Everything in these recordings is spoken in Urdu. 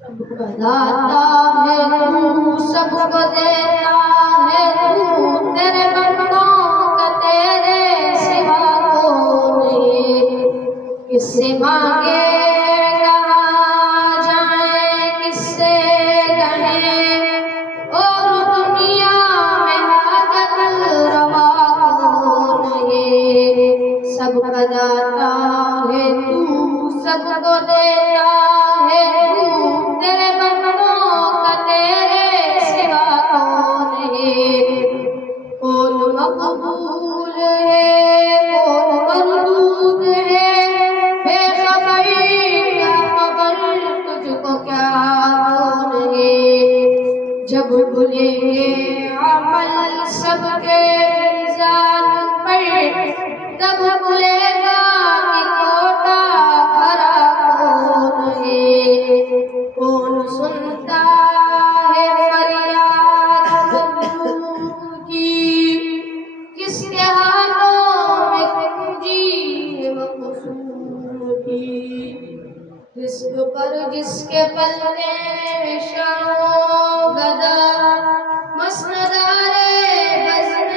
سب کا داتا ہے تو، سب کو دیتا ہے تو، تیرے بندوں کا تیرے سوا کون ہے؟ کس سے مانگے کہاں جائیں، کس سے کہیں اور دنیا میں حاجت روا کون ہے؟ سب کا داتا ہے تو، سب کو دیتا ہے تو، تیرے بندوں کا تیرے سوا کون ہے؟ کون مقبول ہے کون مردود ہے، بے خبر کیا خبر تجھ کو کیا کون ہے؟ جب بھولیں گے عمل سب کے میزان پر، تب بھولے گا کہ کوٹا بھرا کون ہے؟ کون سنتا ہے فریاد مظلوم کی، کس کے ہاتھوں میں کنجی ہے وہ قصور کی؟ رزق پر جس کے پلے شاہ گدا، مسندارے بزم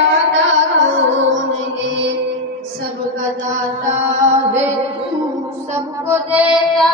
عدا کون ہے؟ سب کا داتا ہے تو، سب کو دیتا